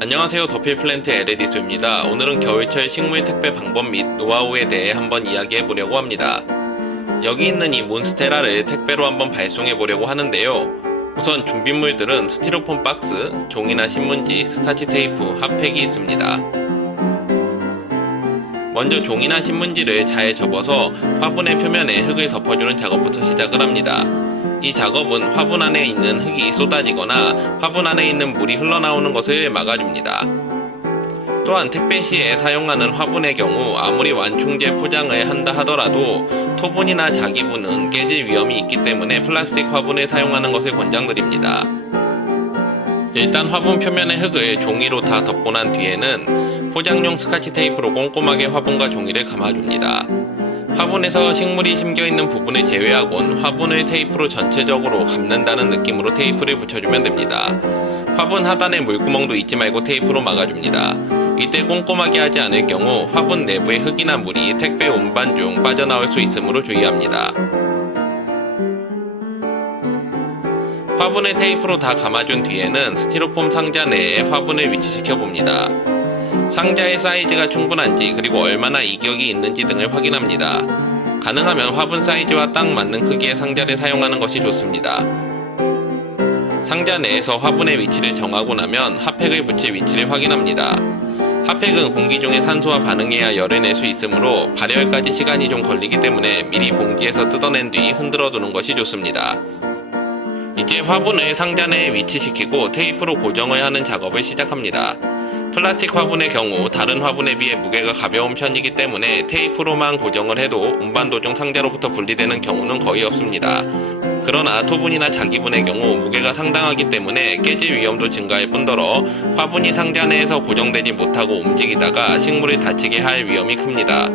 안녕하세요. 더필플랜트의 에레디수입니다. 오늘은 겨울철 식물 택배 방법 및 노하우에 대해 한번 이야기해 보려고 합니다. 여기 있는 이 몬스테라를 택배로 한번 발송해 보려고 하는데요. 우선 준비물들은 스티로폼 박스, 종이나 신문지, 스카치 테이프, 핫팩이 있습니다. 먼저 종이나 신문지를 잘 접어서 화분의 표면에 흙을 덮어주는 작업부터 시작을 합니다. 이 작업은 화분 안에 있는 흙이 쏟아지거나 화분 안에 있는 물이 흘러나오는 것을 막아줍니다. 또한 택배 시에 사용하는 화분의 경우 아무리 완충제 포장을 한다 하더라도 토분이나 자기분은 깨질 위험이 있기 때문에 플라스틱 화분을 사용하는 것을 권장드립니다. 일단 화분 표면의 흙을 종이로 다 덮고 난 뒤에는 포장용 스카치 테이프로 꼼꼼하게 화분과 종이를 감아줍니다. 화분에서 식물이 심겨있는 부분을 제외하곤 화분을 테이프로 전체적으로 감는다는 느낌으로 테이프를 붙여주면 됩니다. 화분 하단에 물구멍도 잊지 말고 테이프로 막아줍니다. 이때 꼼꼼하게 하지 않을 경우 화분 내부의 흙이나 물이 택배 운반 중 빠져나올 수 있으므로 주의합니다. 화분을 테이프로 다 감아준 뒤에는 스티로폼 상자 내에 화분을 위치시켜 봅니다. 상자의 사이즈가 충분한지 그리고 얼마나 이격이 있는지 등을 확인합니다. 가능하면 화분 사이즈와 딱 맞는 크기의 상자를 사용하는 것이 좋습니다. 상자 내에서 화분의 위치를 정하고 나면 핫팩을 붙일 위치를 확인합니다. 핫팩은 공기 중에 산소와 반응해야 열을 낼 수 있으므로 발열까지 시간이 좀 걸리기 때문에 미리 봉지에서 뜯어낸 뒤 흔들어 두는 것이 좋습니다. 이제 화분을 상자 내에 위치시키고 테이프로 고정을 하는 작업을 시작합니다. 플라스틱 화분의 경우 다른 화분에 비해 무게가 가벼운 편이기 때문에 테이프로만 고정을 해도 운반 도중 상자로부터 분리되는 경우는 거의 없습니다. 그러나 토분이나 자기분의 경우 무게가 상당하기 때문에 깨질 위험도 증가할 뿐더러 화분이 상자 내에서 고정되지 못하고 움직이다가 식물을 다치게 할 위험이 큽니다.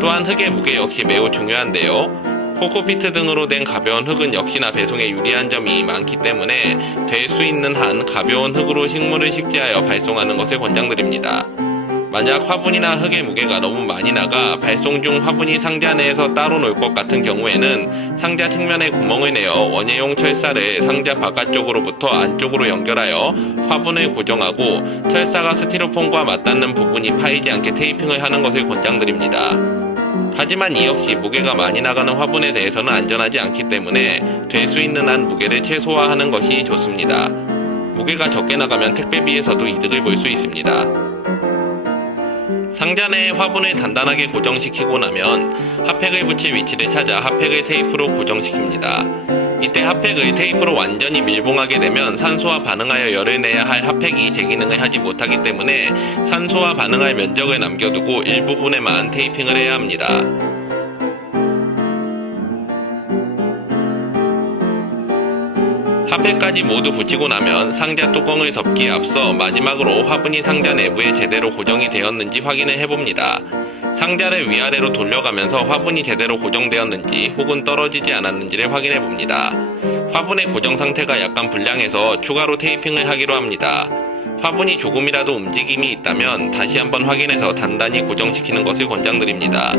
또한 흙의 무게 역시 매우 중요한데요. 코코피트 등으로 된 가벼운 흙은 역시나 배송에 유리한 점이 많기 때문에 될 수 있는 한 가벼운 흙으로 식물을 식재하여 발송하는 것을 권장드립니다. 만약 화분이나 흙의 무게가 너무 많이 나가 발송 중 화분이 상자 내에서 따로 놀 것 같은 경우에는 상자 측면에 구멍을 내어 원예용 철사를 상자 바깥쪽으로부터 안쪽으로 연결하여 화분을 고정하고 철사가 스티로폼과 맞닿는 부분이 파이지 않게 테이핑을 하는 것을 권장드립니다. 하지만 이 역시 무게가 많이 나가는 화분에 대해서는 안전하지 않기 때문에 될 수 있는 한 무게를 최소화하는 것이 좋습니다. 무게가 적게 나가면 택배비에서도 이득을 볼 수 있습니다. 상자 내에 화분을 단단하게 고정시키고 나면 핫팩을 붙일 위치를 찾아 핫팩을 테이프로 고정시킵니다. 이때 핫팩을 테이프로 완전히 밀봉하게 되면 산소와 반응하여 열을 내야 할 핫팩이 제 기능을 하지 못하기 때문에 산소와 반응할 면적을 남겨두고 일부분에만 테이핑을 해야 합니다. 핫팩까지 모두 붙이고 나면 상자 뚜껑을 덮기에 앞서 마지막으로 화분이 상자 내부에 제대로 고정이 되었는지 확인을 해봅니다. 상자를 위아래로 돌려가면서 화분이 제대로 고정되었는지 혹은 떨어지지 않았는지를 확인해 봅니다. 화분의 고정 상태가 약간 불량해서 추가로 테이핑을 하기로 합니다. 화분이 조금이라도 움직임이 있다면 다시 한번 확인해서 단단히 고정시키는 것을 권장드립니다.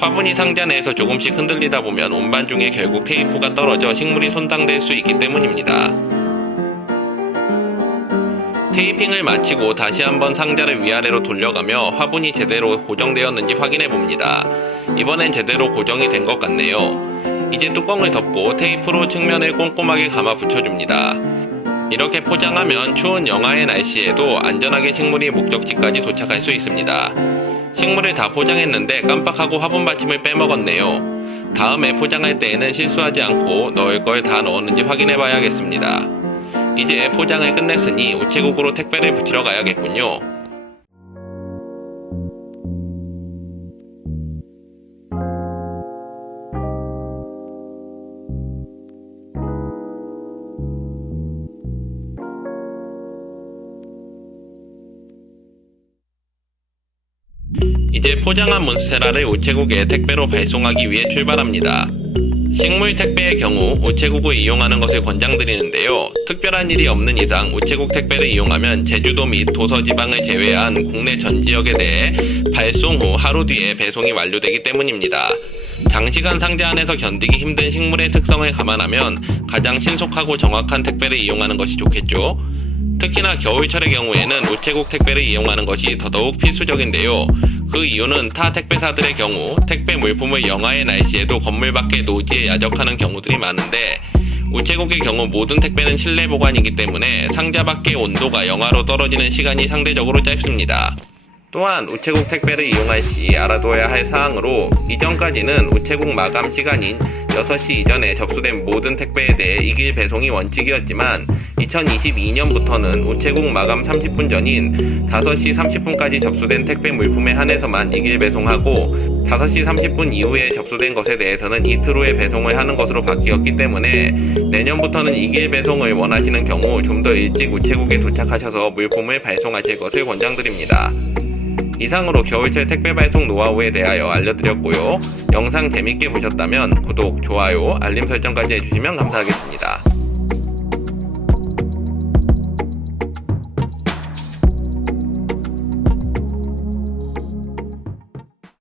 화분이 상자 내에서 조금씩 흔들리다 보면 운반 중에 결국 테이프가 떨어져 식물이 손상될 수 있기 때문입니다. 테이핑을 마치고 다시 한번 상자를 위아래로 돌려가며 화분이 제대로 고정되었는지 확인해 봅니다. 이번엔 제대로 고정이 된 것 같네요. 이제 뚜껑을 덮고 테이프로 측면을 꼼꼼하게 감아 붙여줍니다. 이렇게 포장하면 추운 영하의 날씨에도 안전하게 식물이 목적지까지 도착할 수 있습니다. 식물을 다 포장했는데 깜빡하고 화분 받침을 빼먹었네요. 다음에 포장할 때에는 실수하지 않고 넣을 걸 다 넣었는지 확인해 봐야겠습니다. 이제 포장을 끝냈으니 우체국으로 택배를 붙이러 가야겠군요. 이제 포장한 몬스테라를 우체국에 택배로 발송하기 위해 출발합니다. 식물 택배의 경우 우체국을 이용하는 것을 권장드리는데요. 특별한 일이 없는 이상 우체국 택배를 이용하면 제주도 및 도서지방을 제외한 국내 전 지역에 대해 발송 후 하루 뒤에 배송이 완료되기 때문입니다. 장시간 상자 안에서 견디기 힘든 식물의 특성을 감안하면 가장 신속하고 정확한 택배를 이용하는 것이 좋겠죠. 특히나 겨울철의 경우에는 우체국 택배를 이용하는 것이 더더욱 필수적인데요. 그 이유는 타 택배사들의 경우 택배 물품을 영하의 날씨에도 건물 밖에 노지에 야적하는 경우들이 많은데, 우체국의 경우 모든 택배는 실내 보관이기 때문에 상자 밖의 온도가 영하로 떨어지는 시간이 상대적으로 짧습니다. 또한 우체국 택배를 이용할 시 알아둬야 할 사항으로, 이전까지는 우체국 마감 시간인 6시 이전에 접수된 모든 택배에 대해 이길 배송이 원칙이었지만 2022년부터는 우체국 마감 30분 전인 5시 30분까지 접수된 택배 물품에 한해서만 이길 배송하고, 5시 30분 이후에 접수된 것에 대해서는 이틀 후에 배송을 하는 것으로 바뀌었기 때문에 내년부터는 이길 배송을 원하시는 경우 좀 더 일찍 우체국에 도착하셔서 물품을 발송하실 것을 권장드립니다. 이상으로 겨울철 택배 발송 노하우에 대하여 알려드렸고요. 영상 재밌게 보셨다면 구독, 좋아요, 알림 설정까지 해주시면 감사하겠습니다.